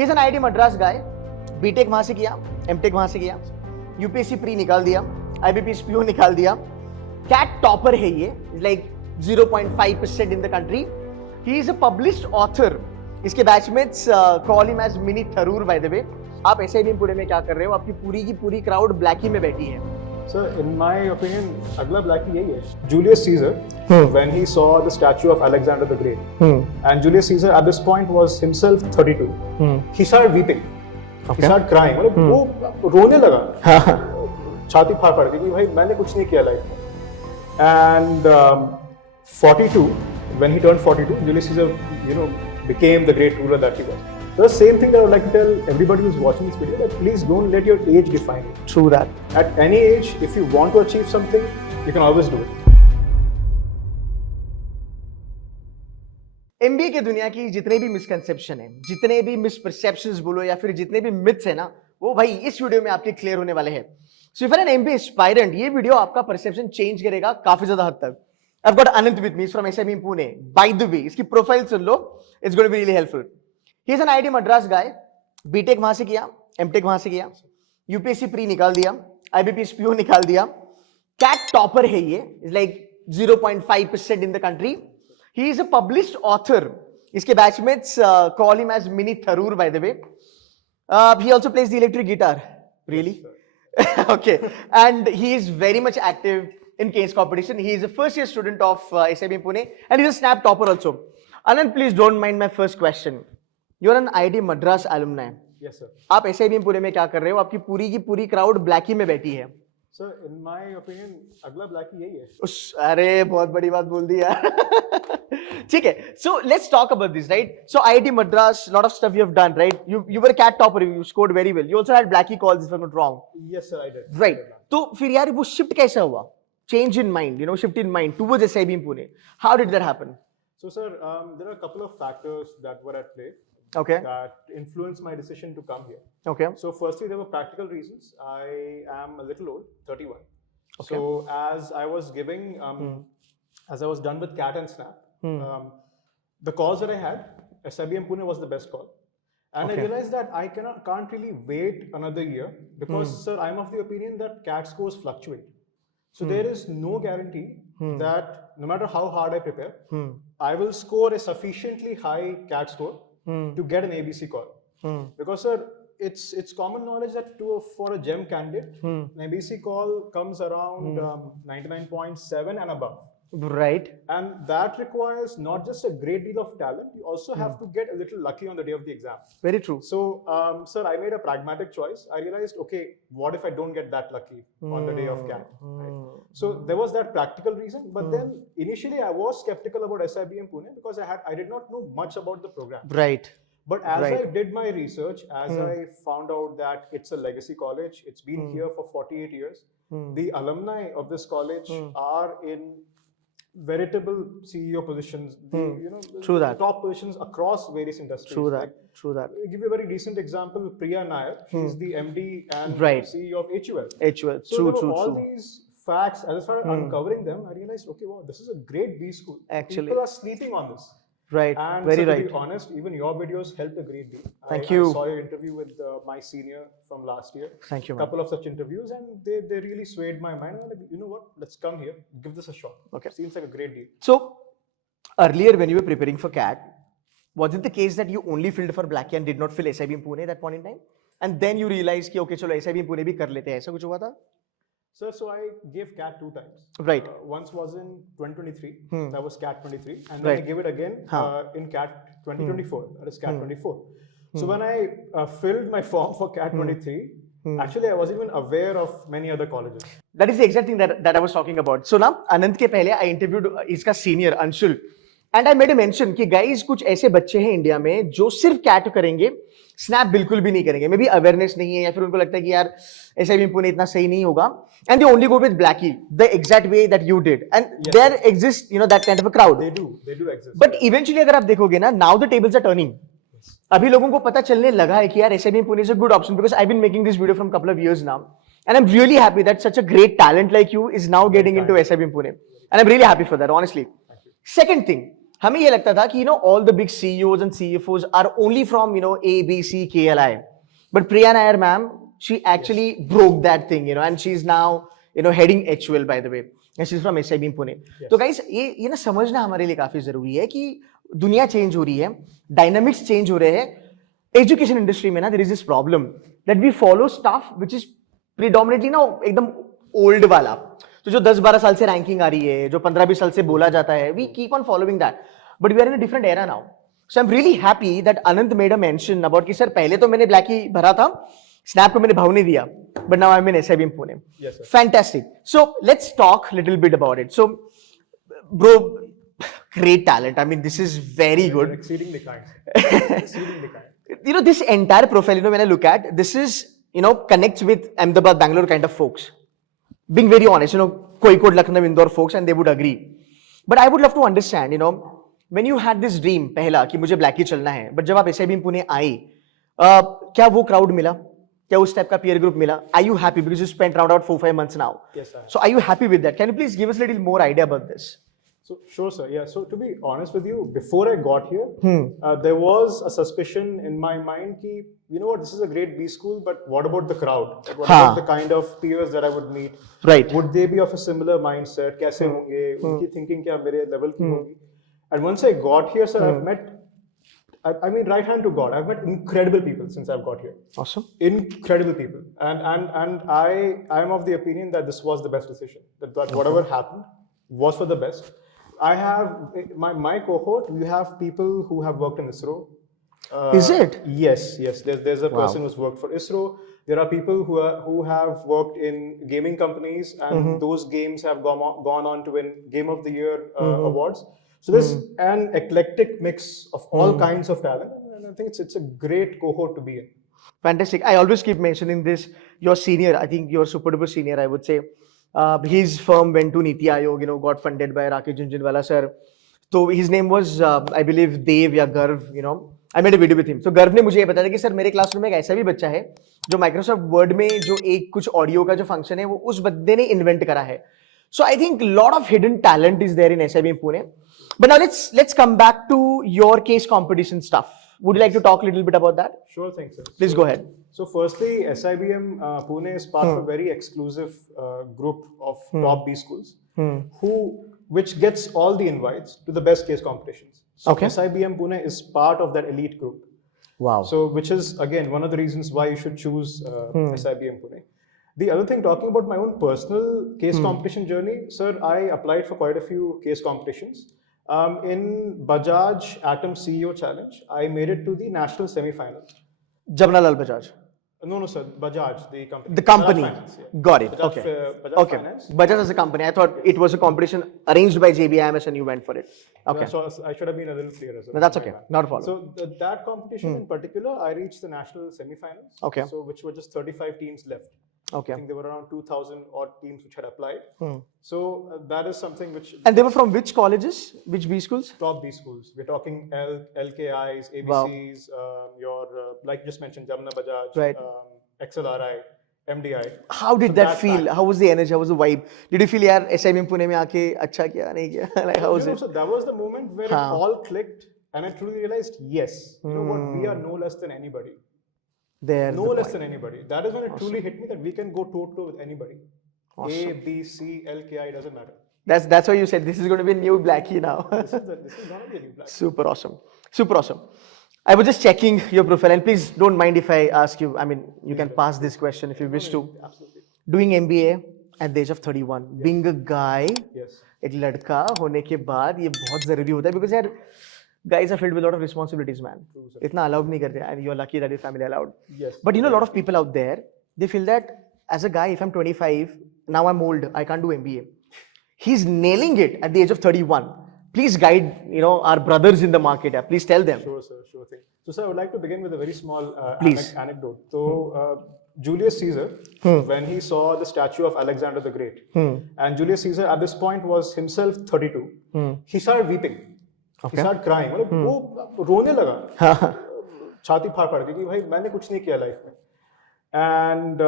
He is an IIT Madras guy, B Tech वहां से किया, एमटेक वहां से किया, यूपीएससी प्री निकाल दिया, आईबीपीएस पीओ निकाल दिया, कैट टॉपर है ये, like 0.5% in the country. He is a published author. इसके batchmates call him as mini Tharoor by the way. आप SIBM पुणे में क्या कर रहे हो? आपकी पूरी की पूरी क्राउड ब्लैकी में बैठी है. Sir, in my opinion, अगला ब्लैकी यही है. Julius Caesar, when he saw the statue of Alexander the Great, and Julius Caesar at this point was himself 32, he started weeping. He started crying. मतलब वो रोने लगा, छाती फाड़ फाड़ के कि भाई मैंने कुछ नहीं किया लाइफ में. And 42, when he turned 42, Julius Caesar, became the great ruler that he was. The same thing that I would like to tell everybody who's watching this video, that please don't let your age define you. True that. At any age, if you want to achieve something, you can always do it. MBA की दुनिया की जितने भी misconception है, जितने भी मिसपरसेप्शंस बोलो या फिर जितने भी मिथ्स है ना, वो भाई इस वीडियो में आपके क्लियर होने वाले हैं. So if you are an MBA aspirant, ये वीडियो आपका परसेप्शन चेंज करेगा काफी ज्यादा हद तक. I've got Anant with me from SIBM Pune. By the way, इसकी profile soon low, it's going to be really helpful. He is an IIT Madras guy, B Tech वहां से किया, एमटेक वहां से किया, यूपीएससी प्री निकाल दिया, आईबीपीएस पीओ निकाल दिया, कैट टॉपर है ये, like 0.5% in the country. He is a published author. इसके batchmates call him as mini Tharoor by the way. He also plays the electric guitar. Really? Okay. And he is very much active in case competition. He is a first year student of SIBM Pune and he is a snap topper also. Anand, please don't mind my first question. You are an IIT Madras alumni. Yes, sir. आप SIBM Pune में क्या कर रहे हो? आपकी पूरी की पूरी क्राउड ब्लैकी में बैठी है. Sir, in my opinion, अगला ब्लैकी यही है. अरे बहुत बड़ी बात बोल दी यार. ठीक है. So let's talk about this, right? So IIT Madras, lot of stuff you have done, right? You were a cat topper. You scored very well. You also had blackie calls, if I'm not wrong. Yes, sir, I did. Right. तो फिर यार वो shift कैसा हुआ? Change in mind, shift in mind towards SIBM Pune. How did that happen? So, sir, there are a couple of factors that were at play. Okay. That influenced my decision to come here. Okay. So, firstly, there were practical reasons. I am a little old, 31. Okay. So, as I was giving, as I was done with CAT and SNAP, the calls that I had, SIBM Pune was the best call. And I realized that I can't really wait another year because, sir, I'm of the opinion that CAT scores fluctuate. So there is no guarantee that no matter how hard I prepare, I will score a sufficiently high CAT score to get an ABC call. Because, sir, it's common knowledge that for a GEM candidate, an ABC call comes around 99.7 and above. Right. And that requires not just a great deal of talent, you also have to get a little lucky on the day of the exam. Very true. So, sir, I made a pragmatic choice. I realized, okay, what if I don't get that lucky on the day of CAT? Right? So there was that practical reason, but then initially I was skeptical about SIBM Pune because I did not know much about the program. Right. But as I did my research, as I found out that it's a legacy college, it's been here for 48 years. The alumni of this college are in veritable CEO positions, True that. top positions across various industries. True that. Like, True that. I'll give you a very recent example. Priya Nair, she's the MD and CEO of HUL. HUL. So True, there were true, all true. these facts. As I started uncovering them, I realized, okay, wow, this is a great B school. Actually. People are sleeping on this. Right. And Very so to right. be honest, even your videos helped a great deal. Thank I you. saw your interview with my senior from last year. Thank you, A man. couple of such interviews, and they really swayed my mind. I'm like, you know what? Let's come here, give this a shot. Okay. Seems like a great deal. So earlier when you were preparing for CAT, was it the case that you only filled for Blackie and did not fill SIBM Pune at that point in time? And then you realized कि okay चलो SIBM Pune भी कर लेते हैं, ऐसा कुछ हुआ था? Sir, so I gave CAT 2 times. Right. Once was in 2023, that was CAT 23, and then I gave it again in CAT 2024, that is CAT 24. So when I filled my form for CAT 23, actually I wasn't even aware of many other colleges. That is the exact thing that I was talking about. So now Anand के पहले I interviewed इसका senior Anshul, and I made a mention कि guys कुछ ऐसे बच्चे हैं India में जो सिर्फ CAT करेंगे, स्नैप बिल्कुल भी नहीं करेंगे, मे बी अवेयरनेस नहीं है या फिर उनको लगता है कि यार SIBM पुणे इतना सही नहीं होगा, and they only go with Blackie the exact way that you did, and there exists that kind of a crowd. They do exist. But eventually अगर आप देखोगे ना, now the tables are turning. अभी लोगों को पता चलने लगा है कि यार SIBM Pune is a good option, because I've been making this video from couple of years now, and I'm really happy that such a great talent like you is now getting into SIBM Pune, and I'm really happy for that, honestly. Second thing, हमें ये लगता था कि all the big CEOs and CFOs are only from ABCKLI, but Priya Nair ma'am, she actually broke that thing, and she's now heading HUL, by the way, and she's from SIBM Pune. तो guys ये ना समझना हमारे लिए काफी जरूरी है कि दुनिया चेंज हो रही है, डायनामिक्स चेंज हो रहे हैं. एजुकेशन इंडस्ट्री में ना there is this problem that we follow stuff which is predominantly ना एकदम ओल्ड वाला. तो जो 10-12 साल से रैंकिंग आ रही है, जो 15-20 साल से बोला जाता है, we keep on following that, but we are in a different era now. So I am really happy that Anant made a mention about कि सर पहले तो मैंने ब्लैक ही भरा था, स्नैप को मैंने भाव नहीं दिया, but now I am in SIBM Pune. Yes, sir. Fantastic. So let's talk a little bit about it. So bro, great talent. I mean, this is very You're good. exceedingly kind. Exceedingly kind. This entire profile, when I look at, this is, connects with Ahmedabad, Bangalore kind of folks. Being very honest, Kozhikode, Lucknow, Indore folks, and they would agree. But I would love to understand, when you had this dream, पहला कि मुझे black ही चलना है, but जब आप SIBM Pune आए, क्या वो crowd मिला? क्या उस टाइप का peer group मिला? Are you happy because you spent around about 4-5 months now? Yes, sir. So are you happy with that? Can you please give us a little more idea about this? So sure, sir. Yeah. So to be honest with you, before I got here, there was a suspicion in my mind कि you know what, this is a great B school, but what about the crowd? What about the kind of peers that I would meet? Right. Would they be of a similar mindset? कैसे होंगे? उनकी thinking क्या मेरे level की होगी? And once I got here, sir, I've met, I mean, right hand to God, I've met incredible people since I've got here. Awesome. Incredible people, and I am of the opinion that this was the best decision. That whatever happened was for the best. I have my cohort. We have people who have worked in ISRO. Is it? Yes. There's a person who's worked for ISRO. There are people who have worked in gaming companies, and those games have gone on to win Game of the Year awards. So there's an eclectic mix of all kinds of talent, and I think it's a great cohort to be in. Fantastic. I always keep mentioning this. Your senior, I think you're super duper senior, I would say. His firm went to Niti Aayog, got funded by Rakesh Jhunjhunwala sir. So his name was, I believe, Dev या गर्व, I made a video with him. So गर्व ने मुझे ये बताया कि sir मेरे classroom में एक ऐसा भी बच्चा है जो माइक्रोसॉफ्ट वर्ड में जो एक कुछ ऑडियो का जो फंक्शन है वो उस बंदे ने इन्वेंट करा है. So I think lot of hidden talent is there in SIBM Pune. But now let's come back to your case competition stuff. Would you like to talk a little bit about that? Sure thing, sir. Please go ahead. So firstly, SIBM Pune is part of a very exclusive group of top B schools which gets all the invites to the best case competitions. So SIBM Pune is part of that elite group. Wow. So which is again one of the reasons why you should choose SIBM Pune. The other thing, talking about my own personal case competition journey, sir, I applied for quite a few case competitions. In Bajaj Atom CEO Challenge, I made it to the national semi-final. Jamnalal Bajaj. No, sir, Bajaj, the company. The company. Bajaj Finance, yeah. Got it. Bajaj, Okay. Bajaj Okay. Finance. Bajaj as a company. I thought it was a competition arranged by JBIMS and you went for it. Okay. So I should have been a little clearer. Sir. No, that's okay. Not a problem. So that competition in particular, I reached the national semi-finals. Okay. So which were just 35 teams left. Okay. I think there were around 2,000 odd teams which had applied. So that is something which. And they were from which colleges? Which B schools? Top B schools. We're talking LKIs, ABCs, your like you just mentioned, Jamna Bajaj, Right. XLRI, MDI. How did that feel? How was the energy? How was the vibe? Did you feel यार SIBM Pune में आके अच्छा किया नहीं किया? Like how was it? So that was the moment where it all clicked, and I truly realized, yes, you know what, we are no less than anybody. There. No less than anybody. That is when it truly hit me that we can go toe to toe with anybody. A, B, C, L, K, I, doesn't matter. That's why you said this is going to be a new Blackie now. This is going to be a new Blackie. Super awesome. Super awesome. I was just checking your profile, and please don't mind if I ask you. I mean, you can pass this question if you wish to. Absolutely. Doing MBA at the age of 31, being a guy, Yes. एक लड़का होने के बाद ये बहुत जरूरी होता है because यार guys are filled with a lot of responsibilities, man. इतना allowed नहीं करते, and you're lucky that your family allowed. Yes. But a lot of people out there, they feel that as a guy, if I'm 25, now I'm old, I can't do MBA. He's nailing it at the age of 31. Please guide, our brothers in the market. Please tell them. Sure, sir. Sure thing. So, sir, I would like to begin with a very small anecdote. So, Julius Caesar, when he saw the statue of Alexander the Great, and Julius Caesar at this point was himself 32, he started weeping. He started crying. मतलब वो रोने लगा छाती फाड़ फाड़ के कि भाई मैंने कुछ नहीं किया लाइफ में. And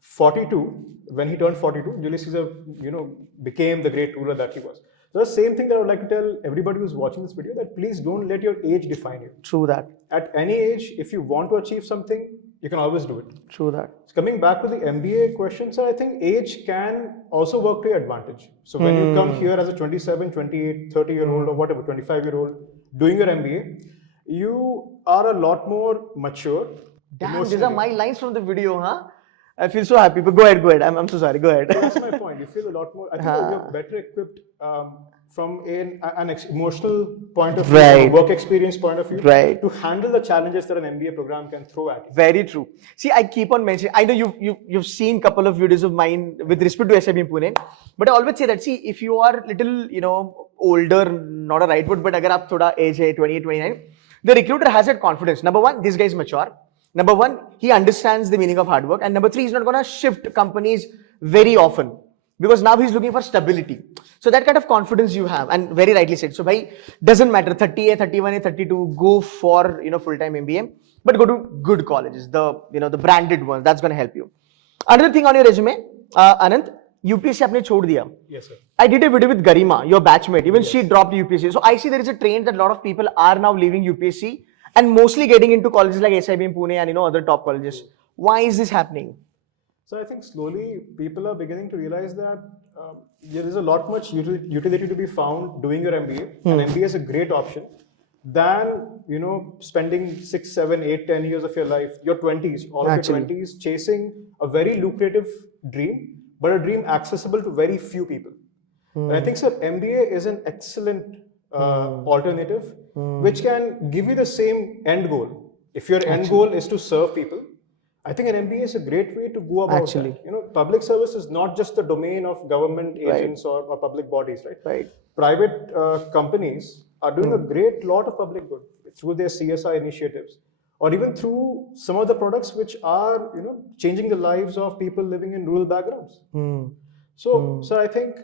42, when he turned 42, Julius Caesar, became the great ruler that he was. So the same thing that I would like to tell everybody who's watching this video, that please don't let your age define you. True that. At any age, if you want to achieve something, you can always do it. True that. So coming back to the MBA question, so I think age can also work to your advantage. So when you come here as a 27, 28, 30-year-old or whatever, 25-year-old doing your MBA, you are a lot more mature. Damn, these are my lines from the video, huh? I feel so happy, but go ahead. I'm so sorry, go ahead. That's my point. You feel a lot more, I think you're better equipped from an emotional point of view, a work experience point of view, to handle the challenges that an MBA program can throw at you. Very true. See, I keep on mentioning, I know you've seen a couple of videos of mine with respect to SIBM Pune, but I always say that, see, if you are little, older, not a right word, but agar aap thoda age hai, 28, 29, the recruiter has that confidence. Number one, this guy is mature. Number one, he understands the meaning of hard work. And number three, he's not going to shift companies very often because now he's looking for stability. So that kind of confidence you have, and very rightly said. So bhai, doesn't matter 30, 31, 32, go for, full-time MBA, but go to good colleges, the branded ones. That's going to help you. Another thing on your resume, Anant, UPSC आपने छोड़ दिया. Yes, sir. I did a video with Garima, your batchmate. Even she dropped UPSC. So I see there is a trend that a lot of people are now leaving UPSC and mostly getting into colleges like SIBM Pune and other top colleges. Why is this happening? So I think slowly people are beginning to realize that there is a lot much utility to be found doing your MBA, and MBA is a great option than spending 6, 7, 8, 10 years of your life, your 20s, all of your 20s, chasing a very lucrative dream, but a dream accessible to very few people. And I think so MBA is an excellent alternative which can give you the same end goal. If your end goal is to serve people, I think an MBA is a great way to go about that. Public service is not just the domain of government agents or public bodies, right? Private companies are doing a great lot of public good through their CSI initiatives, or even through some of the products which are, changing the lives of people living in rural backgrounds. So I think,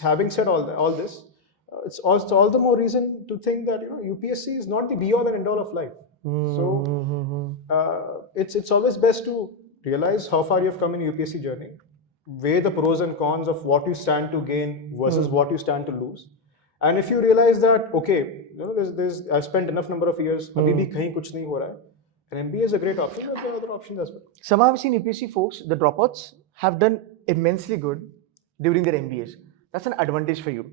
having said all this, it's all the more reason to think that UPSC is not the be-all and end-all of life. So it's always best to realize how far you have come in UPSC journey, weigh the pros and cons of what you stand to gain versus what you stand to lose. And if you realize that, okay, I've spent enough number of years, abhi bhi kahin kuch nahi ho raha hai, an MBA is a great option, but there are other options as well. Somehow I've seen UPSC folks, the dropouts, have done immensely good during their MBAs. That's an advantage for you.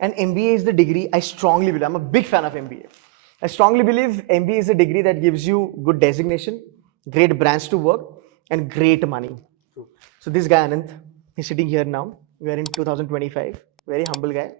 And MBA is the degree, I strongly believe, I'm a big fan of MBA. I strongly believe MBA is a degree that gives you good designation, great brands to work, and great money. So this guy Anand, he's sitting here now. We are in 2025, very humble guy.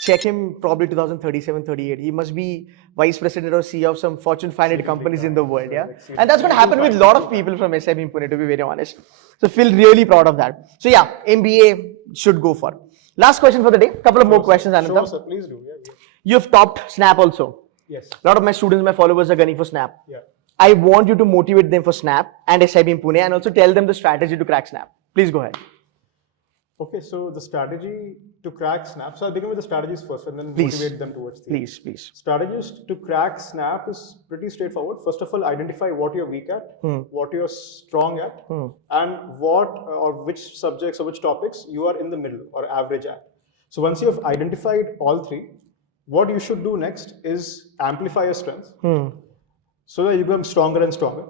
Check him probably 2037, 38. He must be vice president or CEO of some Fortune 500 companies in the world, yeah? And that's going to happen with a lot of people from SIBM Pune, to be very honest. So feel really proud of that. So yeah, MBA should go for. Last question for the day. Couple of more questions, Anand. Sure, sir, please do. Yeah. You've topped Snap also. Yes. A lot of my students, my followers are gunning for Snap. Yeah. I want you to motivate them for Snap and SIBM Pune, and also tell them the strategy to crack Snap. Please go ahead. Okay, so the strategy to crack Snap. So I'll begin with the strategies first and then motivate them towards the Please. Strategies to crack Snap is pretty straightforward. First of all, identify what you're weak at, what you're strong at, and what or which subjects or which topics you are in the middle or average at. So once you have identified all three, what you should do next is amplify your strengths so that you become stronger and stronger.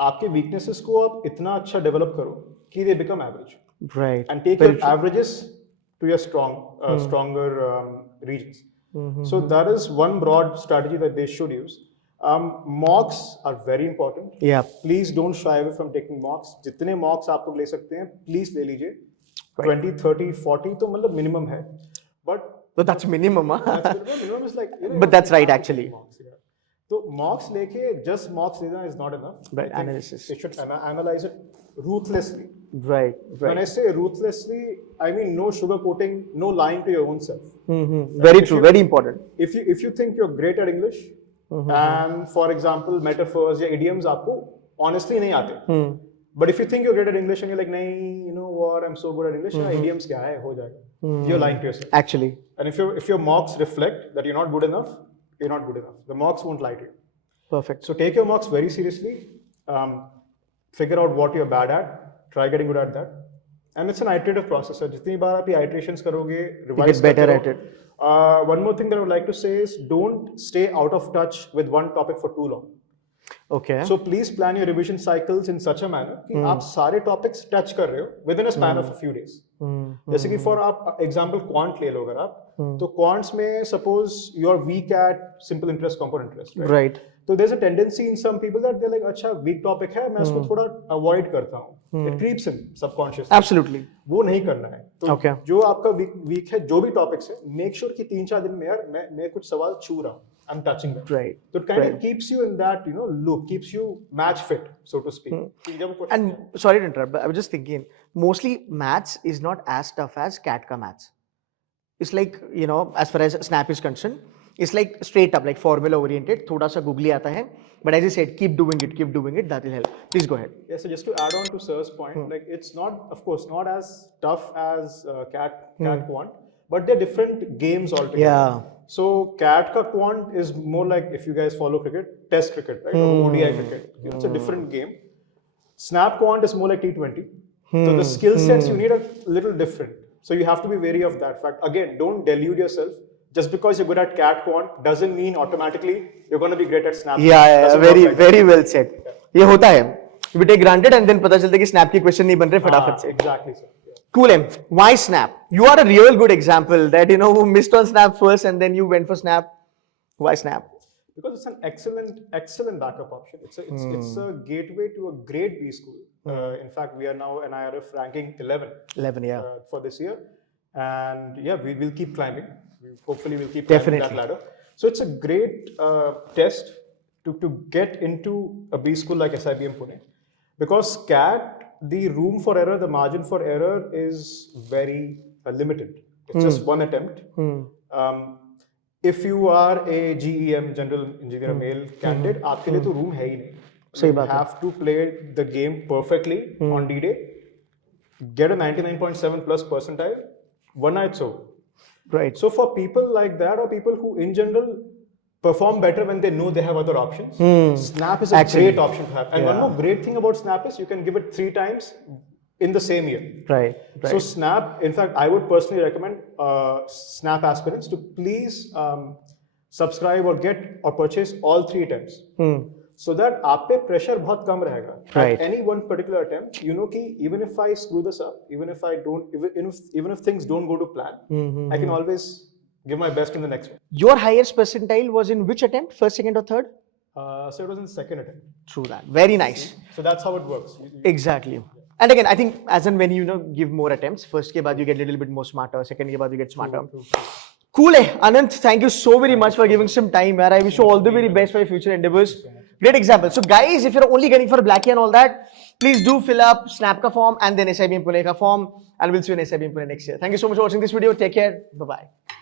आपके weaknesses को आप इतना अच्छा develop करो कि they become average. Right. And take your averages to your stronger regions. So that is one broad strategy that they should use. Mocks are very important. Yeah. Please don't shy away from taking mocks. जितने mocks आप लोग ले सकते हैं, please ले लीजिए. 20, 30, 40 तो मतलब minimum है. But that's minimum, huh? Minimum is like. But that's right, actually. Mocks, yeah. So mocks लेके just mocks लेना is not enough. But analysis. They should analyze it ruthlessly. Right. When I say ruthlessly, I mean no sugarcoating, no lying to your own self. Very true, very important. If you think you're great at English, and for example metaphors or idioms आपको honestly नहीं आते. But if you think you're great at English and you're like, nahin, you know what, I'm so good at English, idioms kya hai, ho jayega. You're lying to yourself. Actually. And if your mocks reflect that you're not good enough, you're not good enough. The mocks won't lie to you. Perfect. So take your mocks very seriously. Figure out what you're bad at. Try getting good at that. and it's an iterative process. So जितनी बार आप ये iterations करोगे, revise get better करते at रहो. One more thing that I would like to say is don't stay out of touch with one topic for too long. Okay. So please plan your revision cycles in such a manner कि आप सारे topics touch कर रहे हो within a span of a few days. जैसे कि for आप example quant ले लो अगर आप, तो quants में suppose you're weak at simple interest, compound interest, right? Right. So there's a tendency in some people that they're like, अच्छा weak topic है, मैं इसको थोड़ा avoid करता हूँ. It creeps in subconsciously. Absolutely. वो नहीं करना है. तो Okay. जो आपका weak है, जो भी topics है, make sure कि 3-4 दिन में यार मैं कुछ सवाल छू रहा हूँ. I'm touching them. Right. So it kind of keeps you in that, loop, keeps you match fit, so to speak. And sorry to interrupt, but I was just thinking, mostly maths is not as tough as CAT ka maths. It's like, as far as Snap is concerned, it's like straight up, like formula oriented, thoda sa googly aata hai. But as I said, keep doing it, that will help. Please go ahead. Yeah, so just to add on to Sir's point, like it's not, of course, not as tough as CAT Quant, but they're different games altogether. Yeah. So CAT ka Quant is more like, if you guys follow cricket, test cricket, right? Or ODI cricket. It's a different game. Snap Quant is more like T20. So the skill sets you need are a little different. So you have to be wary of that fact. Again, don't delude yourself. Just because you're good at CAT Quant doesn't mean automatically you're going to be great at Snap. Yeah, very well said. ये होता है. We take granted and then पता चलता है कि Snap की question नहीं बन रहे फटाफट से. Exactly, sir. Yeah. Cool, M. Why Snap? You are a real good example that who missed on Snap first and then you went for Snap. Why Snap? Because it's an excellent backup option. It's a gateway to a great B school. In fact, we are now an IRF ranking 11. 11, yeah. For this year, and yeah, we will keep climbing. Hopefully, we'll keep climbing that ladder. So it's a great test to get into a B school like SIBM Pune, because CAT, the room for error, the margin for error is very limited. It's just one attempt. If you are a GEM, General Engineer Male candidate, आपके लिए तो room है ही नहीं. सही You बात है. have to play the game perfectly on D-Day, get a 99.7 plus percentile, one night so. Right. So for people like that, or people who in general perform better when they know they have other options, Snap is a great option to have. And one more great thing about Snap is you can give it 3 times in the same year. Right. So Snap, in fact, I would personally recommend Snap aspirants to please subscribe or get or purchase all 3 attempts. So that आप पे pressure बहुत कम रहेगा. At any one particular attempt, you know कि even if I screw this up, even if things don't go to plan, I can always give my best in the next one. Your highest percentile was in which attempt? First, second, or third? So it was in second attempt. True that. Very nice. So that's how it works. Exactly. And again, I think as and when you give more attempts, first ke baad you get a little bit more smarter, second ke baad you get smarter. Cool. Anant, thank you so very much for giving some time. I wish you all the very best for your future endeavors. Great example. So guys, if you're only getting for Blackie and all that, please do fill up Snap ka form and then SIBM Pune ka form, and we'll see you in SIBM Pune next year. Thank you so much for watching this video. Take care. Bye-bye.